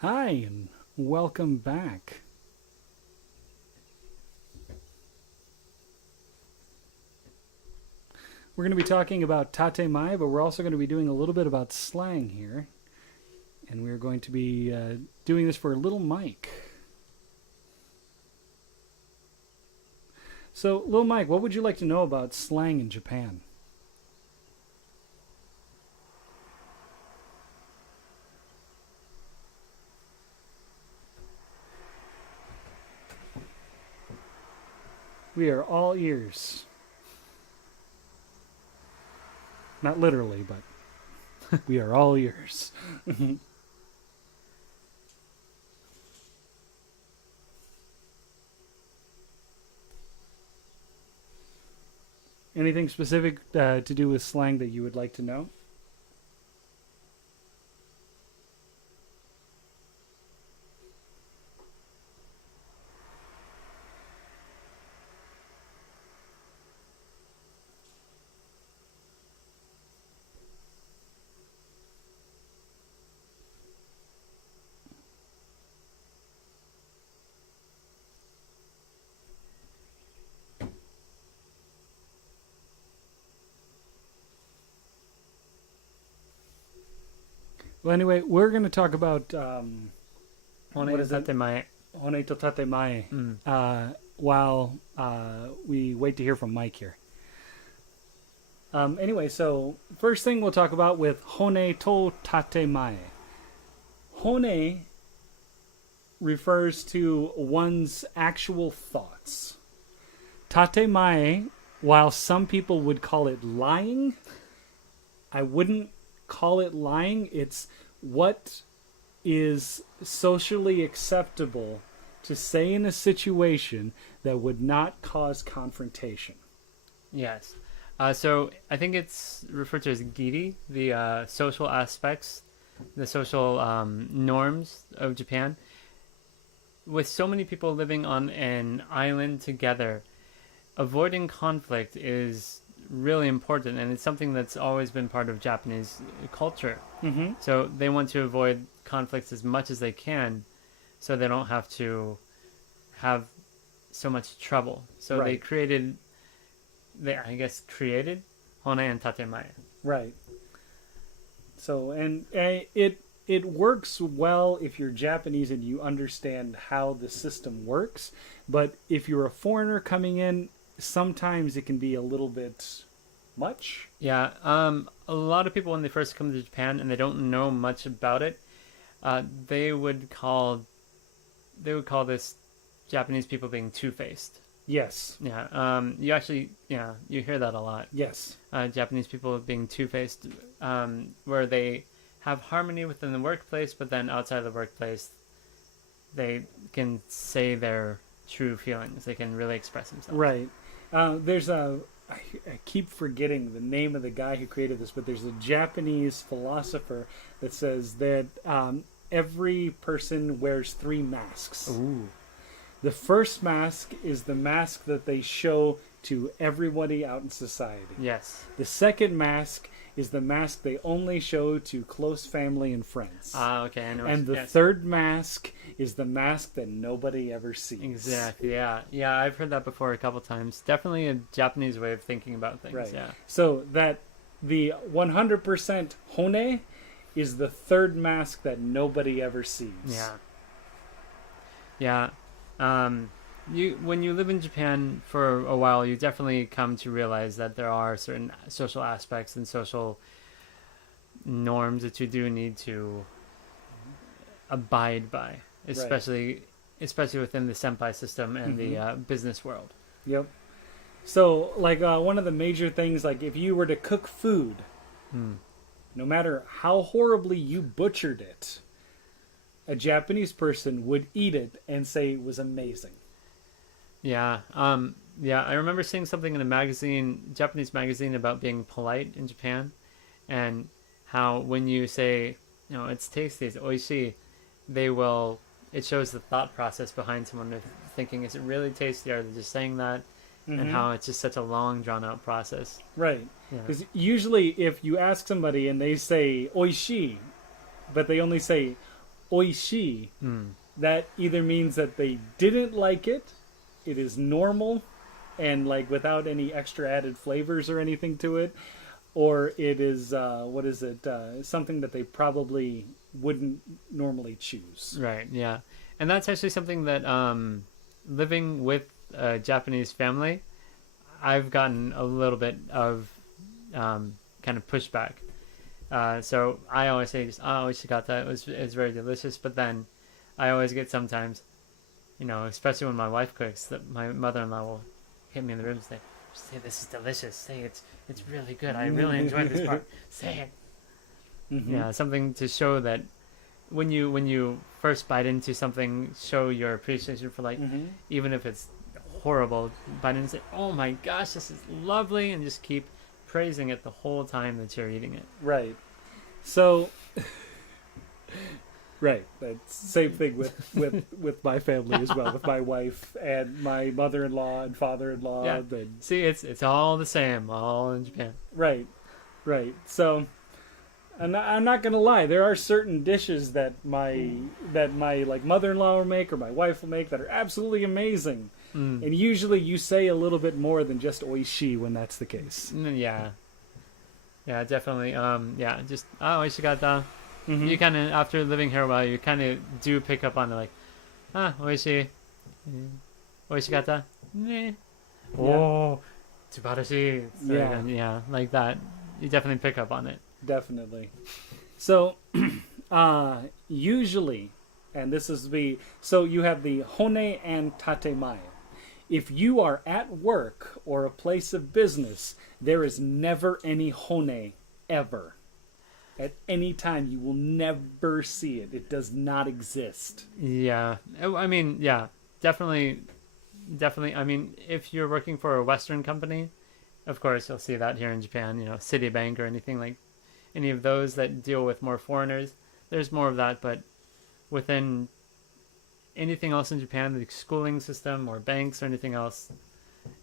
Hi, and welcome back. We're going to be talking about tate mai, but we're also going to be doing a little bit about slang here. And we're going to be doing this for Little Mike. So, Little Mike, what would you like to know about slang in Japan? We are all ears. Not literally, but we are all ears. Anything specific to do with slang that you would like to know? Well, anyway, we're going to talk about what is it? Tatemae. Hone to tate mai. Mm. While we wait to hear from Mike here. Anyway, so first thing we'll talk about with hone to tate mai. Hone refers to one's actual thoughts. Tate mai, while some people would call it lying, I wouldn't call it lying. It's what is socially acceptable to say in a situation that would not cause confrontation. Yes. So I think it's referred to as giri, the social aspects, the social norms of Japan. With so many people living on an island together, avoiding conflict is really important, and it's something that's always been part of Japanese culture. Mm-hmm. So they want to avoid conflicts as much as they can, so they don't have to have so much trouble. So Right. they created Hone and Tatemae. Right. So, and it works well if you're Japanese and you understand how the system works. But if you're a foreigner coming in, sometimes it can be a little bit much. Yeah, a lot of people when they first come to Japan and they don't know much about it, they would call this Japanese people being two-faced. Yes. Yeah, you hear that a lot. Yes. Japanese people being two-faced, where they have harmony within the workplace, but then outside of the workplace, they can say their true feelings. They can really express themselves. Right. There's I keep forgetting the name of the guy who created this, but there's a Japanese philosopher that says that every person wears three masks. Ooh. The first mask is the mask that they show to everybody out in society. Yes. The second mask is the mask they only show to close family and friends. Okay, I know. And the yes. third mask is the mask that nobody ever sees. Exactly. Yeah. Yeah. I've heard that before a couple times. Definitely a Japanese way of thinking about things. Right. Yeah. So that the 100% hone is the third mask that nobody ever sees. Yeah. Yeah. When you live in Japan for a while, you definitely come to realize that there are certain social aspects and social norms that you do need to abide by, especially within the senpai system and the business world. Yep. So, like, one of the major things, like, if you were to cook food, no matter how horribly you butchered it, a Japanese person would eat it and say it was amazing. Yeah. Yeah. I remember seeing something in a magazine, Japanese magazine, about being polite in Japan, and how when you say, it's tasty, it's oishi, they will. It shows the thought process behind someone thinking, is it really tasty? Or are they just saying that? And how it's just such a long, drawn out process. Right. Yeah. Because usually, if you ask somebody and they say oishi, but they only say oishi, Mm. that either means that they didn't like it is normal, and like without any extra added flavors or anything to it, or it is something that they probably wouldn't normally choose. Right, yeah. And that's actually something that living with a Japanese family, I've gotten a little bit of kind of pushback. So I always say, just, oh, ishigata, it's very delicious. But then I always get sometimes, especially when my wife cooks, that my mother-in-law will hit me in the ribs and say, this is delicious. Say it's really good. I really enjoyed this part. Say it. Mm-hmm. Yeah, something to show that when you first bite into something, show your appreciation for Mm-hmm. even if it's horrible, bite in and say, oh my gosh, this is lovely, and just keep praising it the whole time that you're eating it. Right. So, right. That's same thing with my family as well, with my wife and my mother-in-law and father-in-law. Yeah. And, See, it's all the same, all in Japan. right. So, I'm not gonna lie. There are certain dishes that my like mother-in-law will make or my wife will make that are absolutely amazing. Mm. And usually you say a little bit more than just oishi when that's the case. Yeah. Yeah, definitely. Yeah, just oishigata. Mm-hmm. You kind of, after living here a while, you kind of do pick up on it, like, oishi, oishigata, meh, oh, tsubarashi. So, Yeah. yeah, like that. You definitely pick up on it. Definitely. So, usually, and this is so you have the hone and tatemae. If you are at work or a place of business, there is never any hone, ever. At any time, you will never see it. It does not exist. Yeah, I mean, yeah, definitely. I mean, if you're working for a Western company, of course you'll see that here in Japan. Citibank or anything like any of those that deal with more foreigners. There's more of that, but within anything else in Japan, the schooling system or banks or anything else,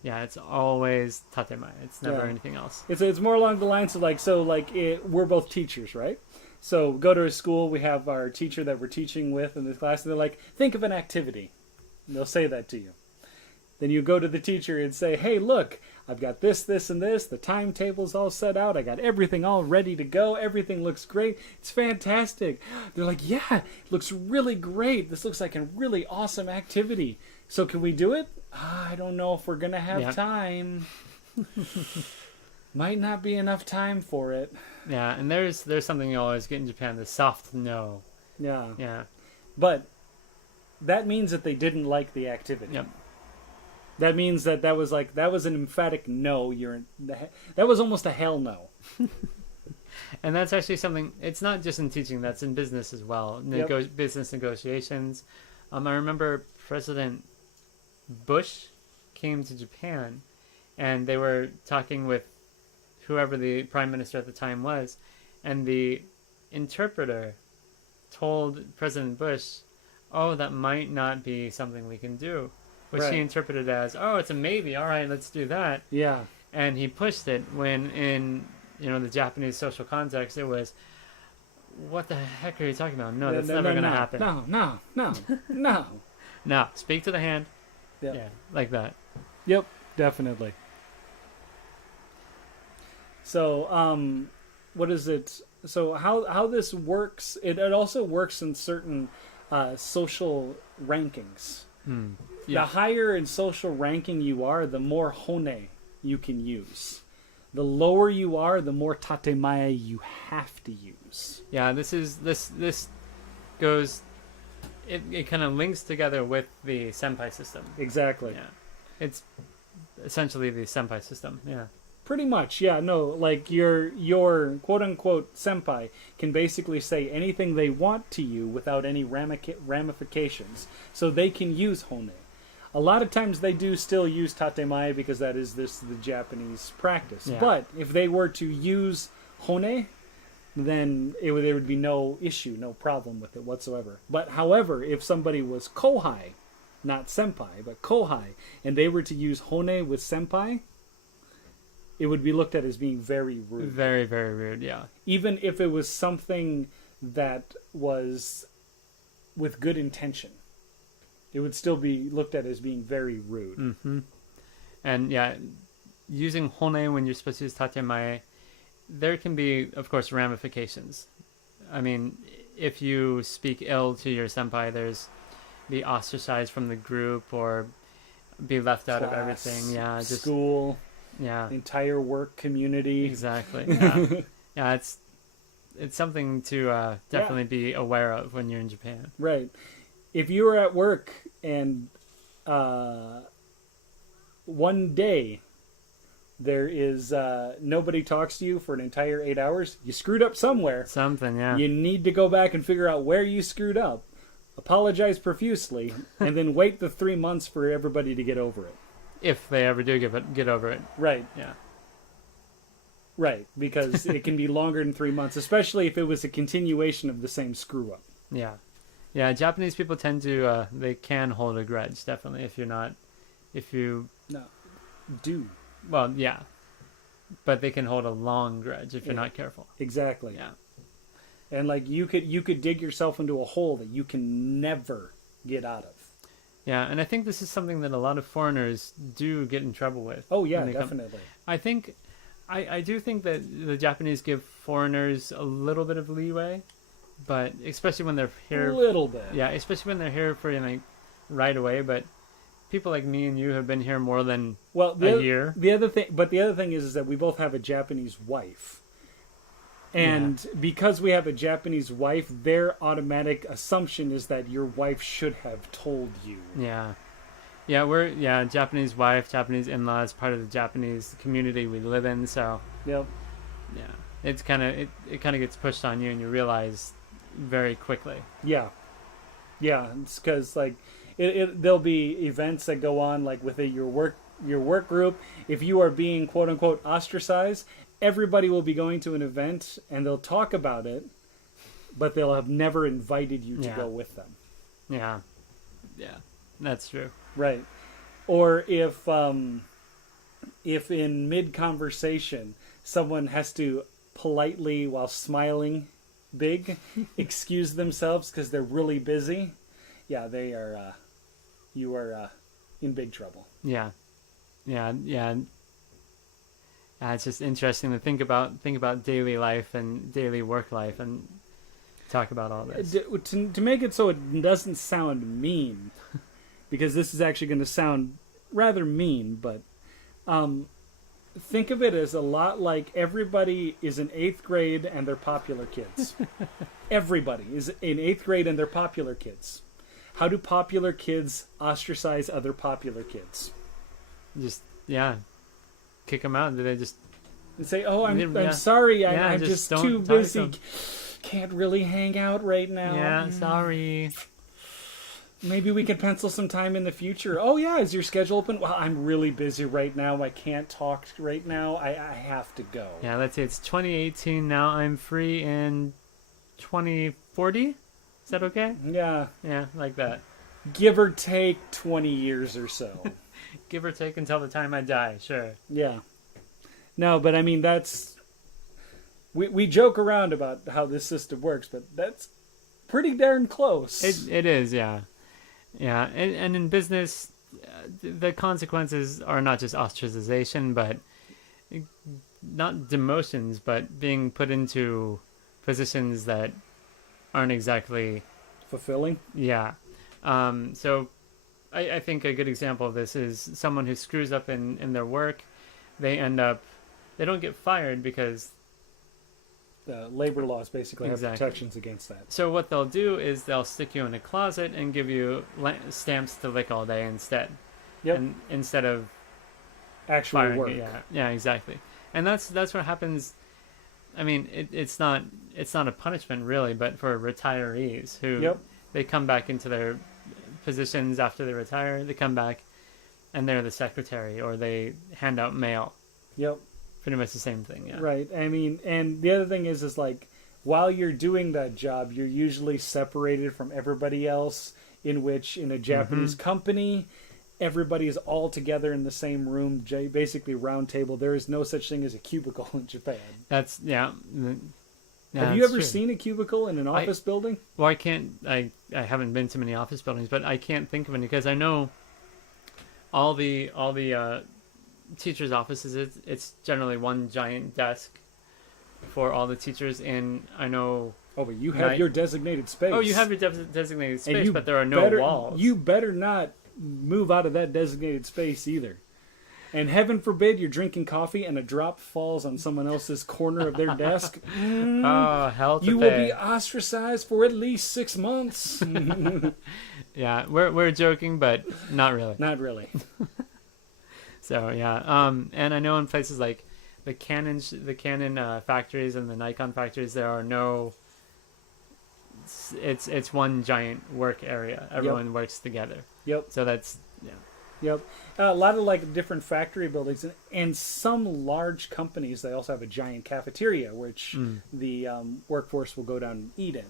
yeah, it's always tatemae. It's never Yeah. anything else. It's more along the lines of we're both teachers, right? So go to a school, we have our teacher that we're teaching with in this class, and they're like, think of an activity. And they'll say that to you. Then you go to the teacher and say, hey, look, I've got this, this, and this. The timetable's all set out. I got everything all ready to go. Everything looks great. It's fantastic. They're like, yeah, it looks really great. This looks like a really awesome activity. So can we do it? I don't know if we're going to have Yeah. time. Might not be enough time for it. Yeah, and there's something you always get in Japan, the soft no. Yeah. Yeah. But that means that they didn't like the activity. Yep. That means that was an emphatic no. That was almost a hell no. And that's actually something, it's not just in teaching, that's in business as well. Yep. Business negotiations. I remember President Bush came to Japan and they were talking with whoever the prime minister at the time was, and the interpreter told President Bush, oh, that might not be something we can do. Which Right. he interpreted as, oh, it's a maybe, all right, let's do that. Yeah. And he pushed it when in the Japanese social context it was, what the heck are you talking about? No, that's never going to happen. No. No, speak to the hand. Yep. Yeah, like that. Yep, definitely. So, what is it? So how this works? It also works in certain social rankings. Yeah. The higher in social ranking you are, the more hone you can use. The lower you are, the more tatemae you have to use. Yeah, this goes, it kind of links together with the senpai system. Exactly. Yeah. It's essentially the senpai system. Yeah. Pretty much, yeah. No, like your quote unquote senpai can basically say anything they want to you without any ramifications, so they can use hone. A lot of times they do still use tatemae because that is the Japanese practice. Yeah. But if they were to use hone, then there would be no issue, no problem with it whatsoever. But however, if somebody was kohai, not senpai, but kohai, and they were to use hone with senpai, it would be looked at as being very rude. Very, very rude, yeah. Even if it was something that was with good intention. It would still be looked at as being very rude. Mm-hmm. And yeah, using hone when you're supposed to use tatemae, there can be, of course, ramifications. I mean, if you speak ill to your senpai, there's be ostracized from the group or be left out of Class, everything. Yeah, just school, yeah, entire work community. exactly. Yeah, yeah, it's something to definitely be aware of when you're in Japan. Right. If you were at work and one day there is nobody talks to you for an entire 8 hours, you screwed up somewhere. Something, yeah. You need to go back and figure out where you screwed up, apologize profusely, and then wait the 3 months for everybody to get over it. If they ever do get over it. Right. Yeah. Right, because it can be longer than 3 months, especially if it was a continuation of the same screw up. Yeah. Yeah, Japanese people tend to they can hold a grudge, definitely, if you No. Do. well, yeah. But they can hold a long grudge if you're Yeah. not careful. Exactly. Yeah. And like you could dig yourself into a hole that you can never get out of. Yeah, and I think this is something that a lot of foreigners do get in trouble with. Oh yeah, when they come. definitely. I think I do think that the Japanese give foreigners a little bit of leeway, but especially when they're here, A little bit. yeah, especially when they're here for right away. But people like me and you have been here more than Well, a year. The other thing is that we both have a Japanese wife. And because we have a Japanese wife, their automatic assumption is that your wife should have told you. Yeah, we're Japanese wife, Japanese in-laws, part of the Japanese community we live in. So Yep. yeah, it's kind of it kind of gets pushed on you, and you realize very quickly. Yeah. Yeah, it's because like there'll be events that go on like with your work group. If you are being quote unquote ostracized, everybody will be going to an event and they'll talk about it, but they'll have never invited you to Yeah. go with them. Yeah, that's true. Right. Or if in mid conversation someone has to politely while smiling big excuse themselves because they're really busy, yeah, they are you are in big trouble. Yeah. It's just interesting to think about daily life and daily work life and talk about all this. To make it so it doesn't sound mean, because this is actually going to sound rather mean, but think of it as a lot like everybody is in 8th grade and they're popular kids. Everybody is in 8th grade and they're popular kids. How do popular kids ostracize other popular kids? Just kick them out. Do they just And say, "Oh, I'm Yeah. sorry, Yeah, I'm just just don't too talk to busy. them. Can't really hang out right now. yeah, sorry. Maybe we could pencil some time in the future. Oh yeah, is your schedule open? Well, I'm really busy right now. I can't talk right now. I have to go. Yeah, let's see. It's 2018 now. I'm free in 2040. Is that okay? Yeah, Yeah, like that. give or take 20 years or so. Give or take until the time I die. Sure. Yeah. No, but I mean that's we joke around about how this system works, but that's pretty darn close. It is, yeah. Yeah, and in business, the consequences are not just ostracization, but not demotions, but being put into positions that aren't exactly, Fulfilling. yeah. So I think a good example of this is someone who screws up in their work. They don't get fired because Labor laws basically have Exactly. protections against that. so what they'll do is they'll stick you in a closet and give you stamps to lick all day instead. Yep. And instead of Actual firing work. you. Yeah, exactly. And that's what happens. I mean, it's not a punishment really, but for retirees who Yep. they come back into their positions after they retire, they come back and they're the secretary or they hand out mail. Yep. Pretty much the same thing, yeah. Right. I mean, and the other thing is like, while you're doing that job, you're usually separated from everybody else, in which in a Japanese company, everybody is all together in the same room, basically round table. There is no such thing as a cubicle in Japan. That's, yeah. Yeah, Have you that's ever true. seen a cubicle in an office building? Well, I haven't been to many office buildings, but I can't think of any because I know all the teachers' offices. It's generally one giant desk for all the teachers, and I know. Oh, but you have Night- your designated space. Oh, you have your designated And space, you but there are no better, walls. You better not move out of that designated space either. And heaven forbid you're drinking coffee and a drop falls on someone else's corner of their desk. Oh, hell to You will pay. be ostracized for at least 6 months. Yeah, we're joking, but not really. Not really. So yeah, and I know in places like the Canon factories and the Nikon factories, there are no. It's one giant work area. Everyone works together. Yep. So that's Yep. A lot of like different factory buildings and some large companies, they also have a giant cafeteria, which the workforce will go down and eat in.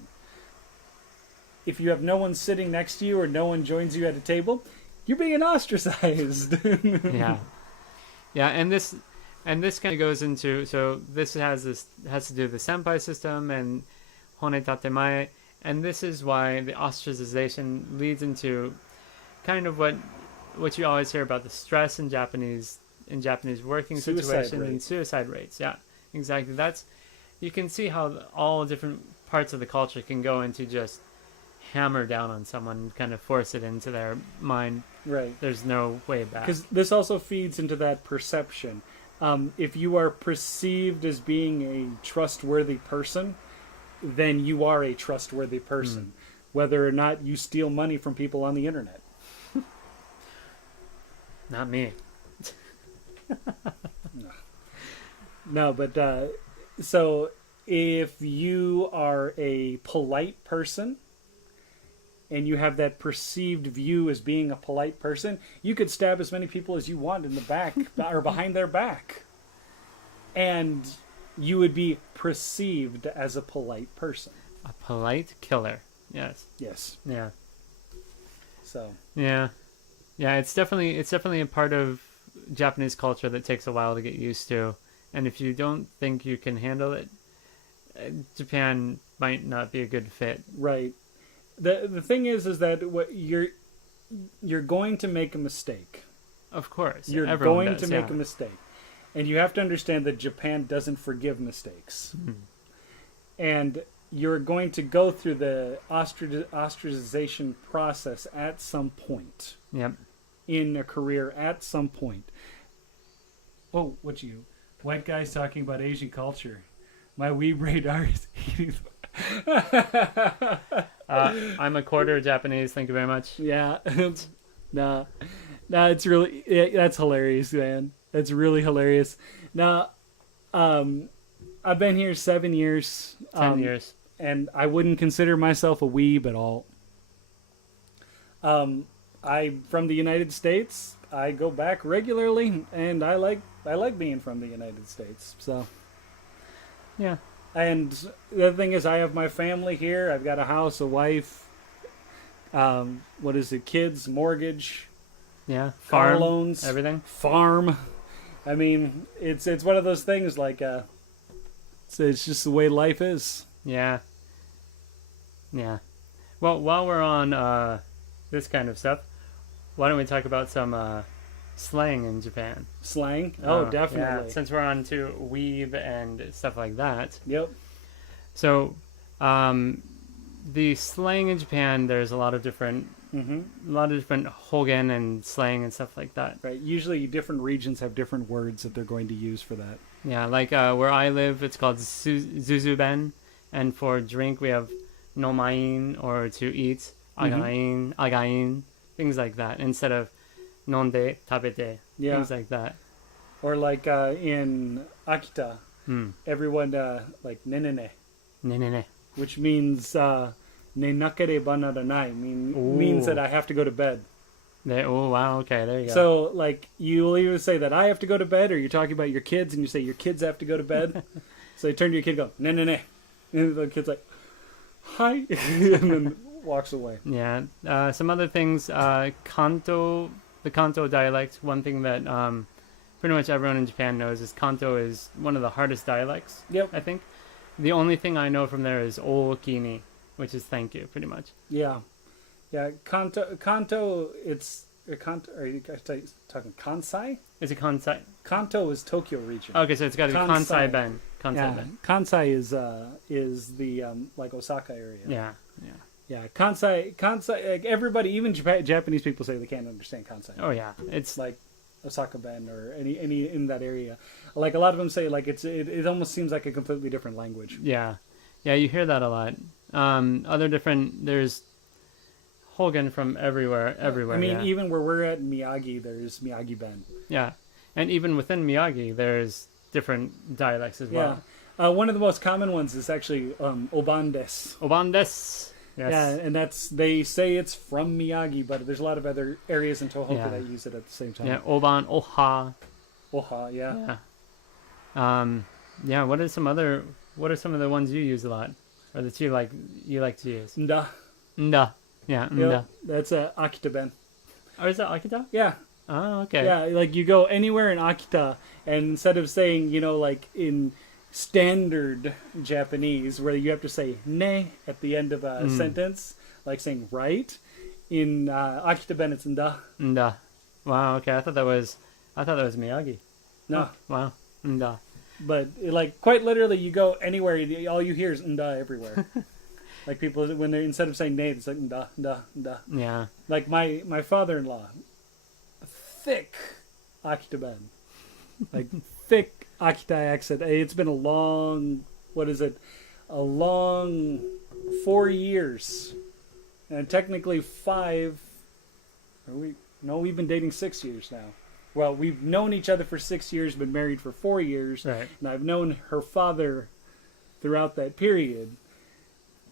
If you have no one sitting next to you or no one joins you at a table, you're being ostracized. yeah, yeah, and this kind of goes into this has to do with the senpai system and hone tatemae, and this is why the ostracization leads into kind of what you always hear about the stress in Japanese working Suicide situations and rates. suicide rates. Yeah, exactly. You can see how all different parts of the culture can go into just hammer down on someone, kind of force it into their mind. Right. There's no way back. Because this also feeds into that perception. If you are perceived as being a trustworthy person, then you are a trustworthy person, whether or not you steal money from people on the internet. Not me. No, but so if you are a polite person and you have that perceived view as being a polite person, you could stab as many people as you want in the back or behind their back. And you would be perceived as a polite person. A polite killer. Yes. Yes. Yeah. So, Yeah. Yeah, it's definitely a part of Japanese culture that takes a while to get used to. And if you don't think you can handle it, Japan might not be a good fit. right. The thing is that what you're going to make a mistake. Of course. You're everyone going does, to make yeah. a mistake. And you have to understand that Japan doesn't forgive mistakes. And you're going to go through the ostracization process at some point Yep. in a career, at some point. Oh, what you? White guys talking about Asian culture. My weeb radar is eating. I'm a quarter Japanese. Thank you very much. Yeah. Nah, it's really, that's hilarious, man. That's really hilarious. Now, I've been here 7 years. 10 years. And I wouldn't consider myself a weeb at all. I'm from the United States. I go back regularly, and I like being from the United States. So, Yeah. and the thing is, I have my family here. I've got a house, a wife. What is it? Kids, mortgage, Yeah. car Farm, loans, everything. farm. I mean, it's one of those things like it's just the way life is. Yeah. Yeah. Well, while we're on this kind of stuff, why don't we talk about some slang in Japan? Slang. Oh, definitely. Yeah, since we're on to weeb and stuff like that. Yep. So, the slang in Japan, there's a lot of different hogen and slang and stuff like that. Right. Usually, different regions have different words that they're going to use for that. Yeah, like where I live, it's called zuzuben, and for drink we have nomain, or to eat again, things like that, instead of nonde, tabete, Yeah. things like that. Or like in Akita, everyone like nenene, Ne. which means ne nakere banaranai, means that I have to go to bed. Oh wow, okay, there you go. So like you will either say that I have to go to bed, or you're talking about your kids and you say your kids have to go to bed. So you turn to your kid and go nenene, and the kid's like hi, and then walks away. Yeah, some other things. Kanto, the Kanto dialect. One thing that pretty much everyone in Japan knows is Kanto is one of the hardest dialects. Yep. I think, The only thing I know from there is okini, which is thank you, pretty much. Yeah, yeah. Kanto. It's Kanto. Are you guys talking Kansai? Is it Kansai? Kanto is Tokyo region. Okay, so it's got to be Kansai. Kansai Ben. Kansai Yeah, Ben. Kansai is the like Osaka area. Yeah, yeah. Yeah, Kansai. Like everybody, even Japanese people say they can't understand Kansai. Oh yeah, it's Like Osaka Ben or any in that area. Like a lot of them say, like it almost seems like a completely different language. yeah, yeah. You hear that a lot. Other different. There's Hogan from everywhere. I mean, yeah. even where we're at in Miyagi, there's Miyagi Ben. Yeah, and even within Miyagi, there's different dialects as well. Yeah, one of the most common ones is actually Oban des. Oban desu. Yes. Yeah, and they say it's from Miyagi, but there's a lot of other areas in Tohoku Yeah. that use it at the same time. Yeah. Oban, oha. Oha, yeah. Yeah. Yeah. What are some of the ones you use a lot, or that you like to use? Nda. Nda. Yeah. Nda. Yep, that's Akita Ben. Or is that Akita? Yeah, Oh, okay. yeah. Like you go anywhere in Akita, and instead of saying, like in standard Japanese, where you have to say ne at the end of a sentence, like saying right, in Akita Ben it's nda. Nda. Wow. Okay. I thought that was Miyagi. No, Wow. Nda. but like quite literally, you go anywhere, all you hear is nda everywhere. Like people, when they instead of saying ne, it's like nda, nda, nda. Yeah. Like my father-in-law, thick Akita Ben, like thick Akita accent. It's been a long 4 years, and technically 5. We've been dating 6 years now. Well, we've known each other for 6 years, been married for 4 years, Right. and I've known her father throughout that period.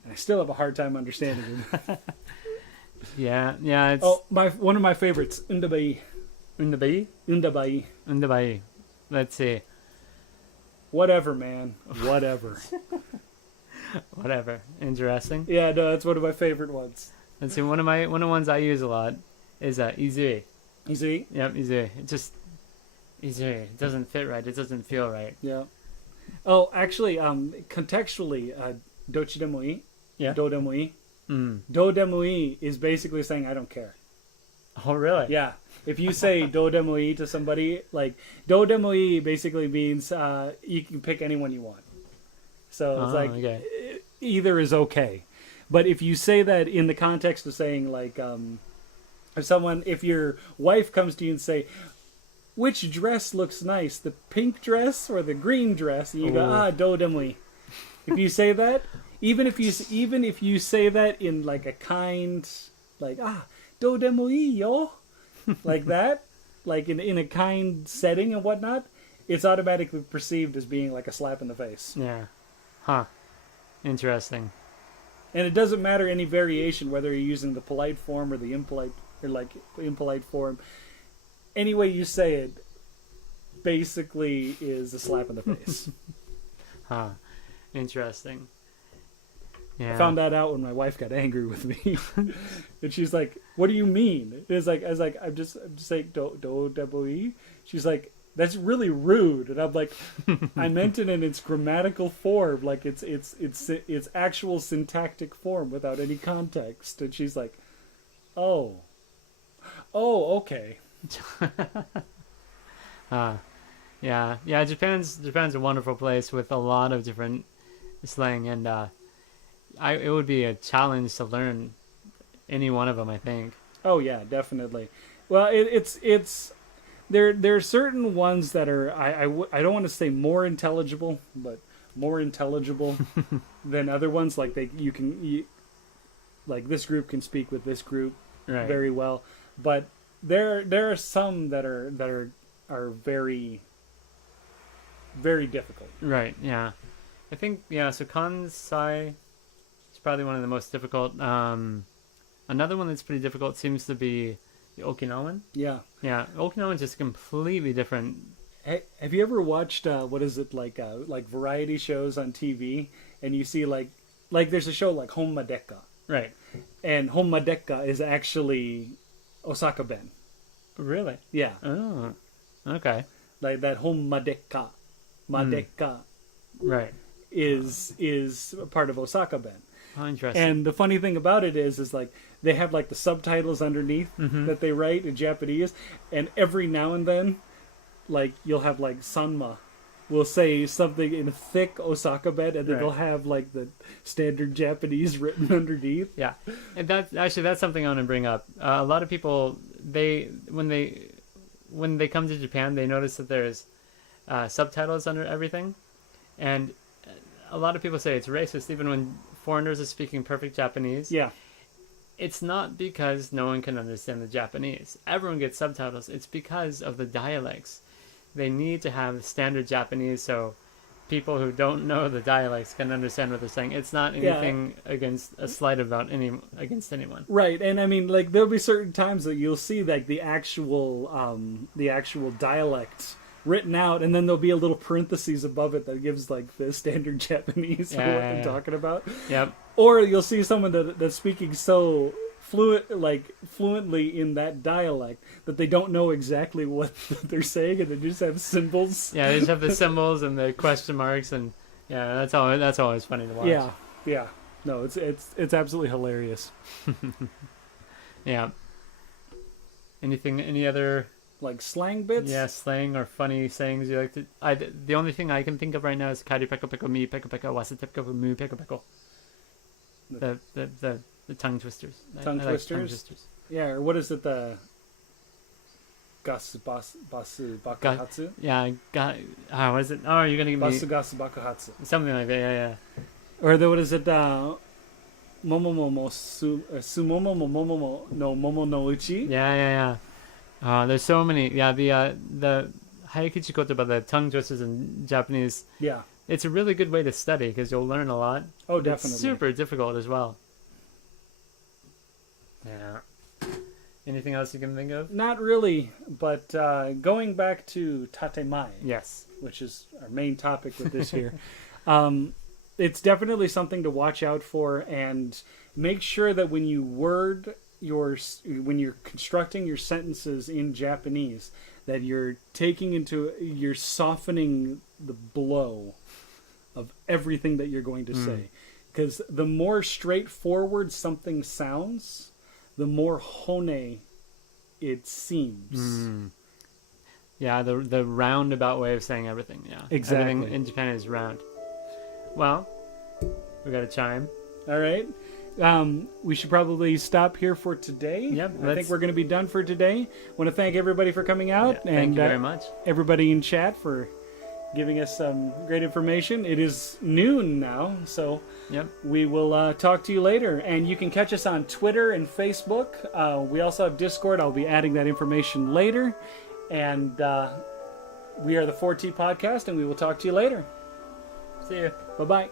And I still have a hard time understanding him. Yeah. Yeah. It's One of my favorites, Undabai. Undabai. Undabai. Undabai. Let's see. Whatever, man. Whatever. Whatever. Interesting. Yeah, no, that's one of my favorite ones. Let's see. One of the ones I use a lot is izue. You see? Yep, izue. It just izue. It doesn't fit right. It doesn't feel right. Yeah. Oh, actually, contextually, dochi demo ii, Yeah. do demo ii. Mm. Do demo ii is basically saying I don't care. Oh, really? Yeah. If you say do demo ii to somebody, like do demo ii basically means you can pick anyone you want. So it's like okay. either is okay. But if you say that in the context of saying like if your wife comes to you and say, which dress looks nice, the pink dress or the green dress? And you go, do demo ii. If you say that, even if you say that in like a kind, like do demo ii yo, like that, like in a kind setting and whatnot, it's automatically perceived as being like a slap in the face. Yeah. Huh. Interesting. And it doesn't matter any variation, whether you're using the polite form or the impolite form. Any way you say it, basically is a slap in the face. Huh. Interesting. Yeah. I found that out when my wife got angry with me, and she's like, "What do you mean?" It's like I'm just saying do demo ii. She's like, "That's really rude," and I'm like, "I meant it in its grammatical form, like its actual syntactic form without any context." And she's like, "Oh, okay." Yeah. Yeah. Japan's a wonderful place with a lot of different slang, and it would be a challenge to learn any one of them, I think. Oh yeah, definitely. Well, there are certain ones that are I don't want to say more intelligible, but more intelligible than other ones. Like like this group can speak with this group Right. very well, but there are some that are very very difficult. Right. Yeah. I think so Kansai is probably one of the most difficult. Another one that's pretty difficult seems to be the Okinawan. Yeah. Yeah, Okinawan's just completely different. Have you ever watched what is it like variety shows on TV, and you see like there's a show like Honma Deka, Right. and Honma Deka is actually Osaka Ben. Really? Yeah, Oh. Okay. like that Honma Deka, Madeka. Right. is a part of Osaka Ben. Oh, interesting. And the funny thing about it is like they have like the subtitles underneath that they write in Japanese, and every now and then, like you'll have like Sanma will say something in a thick Osaka Ben, and then Right. they'll have like the standard Japanese written underneath. Yeah, and that's something I want to bring up. A lot of people when they come to Japan, they notice that there's subtitles under everything, and a lot of people say it's racist, even when foreigners are speaking perfect Japanese. Yeah, It's not because no one can understand the Japanese. Everyone gets subtitles. It's because of the dialects. They need to have standard Japanese so people who don't know the dialects can understand what they're saying. It's not anything against a slight against anyone. right. And I mean, like there'll be certain times that you'll see like the actual dialect written out, and then there'll be a little parentheses above it that gives like the standard Japanese for what they're talking about. Yep. Or you'll see someone that's speaking so fluently in that dialect that they don't know exactly what they're saying, and they just have symbols. Yeah, they just have the symbols and the question marks, and yeah, that's always funny to watch. Yeah. No, it's absolutely hilarious. Yeah. Any other Like slang bits. slang or funny sayings you like to? The only thing I can think of right now is kari peko peko mi peko peko wasatepeko mu peko peko. The tongue twisters. Tongue I like twisters? tongue twisters. Yeah, or what is it? The gasu basu bakuhatsu. Yeah, what is it? Oh, you're gonna give me Basu gasu bakuhatsu. something like that. Yeah. Or what is it? Momomo sumomo momomo no momo no uchi. Yeah. There's so many. Yeah, the Haikichi kotoba, the tongue twisters in Japanese. Yeah. It's a really good way to study because you'll learn a lot. Oh, It's definitely. super difficult as well. Yeah. Anything else you can think of? Not really, but going back to tatemae, Yes. which is our main topic with this here, it's definitely something to watch out for, and make sure that when you're constructing your sentences in Japanese, that you're softening the blow of everything that you're going to say. Because the more straightforward something sounds, the more hone it seems. Yeah, the roundabout way of saying everything. Yeah. Exactly. Everything in Japan is round. Well, we got a chime. All right. We should probably stop here for today. Yep, I think we're going to be done for today. Want to thank everybody for coming out, Yeah, and thank you very much. everybody in chat for giving us some great information. It is noon now, so Yep. we will talk to you later. And you can catch us on Twitter and Facebook. We also have Discord. I'll be adding that information later. And we are the 4T Podcast, and we will talk to you later. See you. Bye-bye.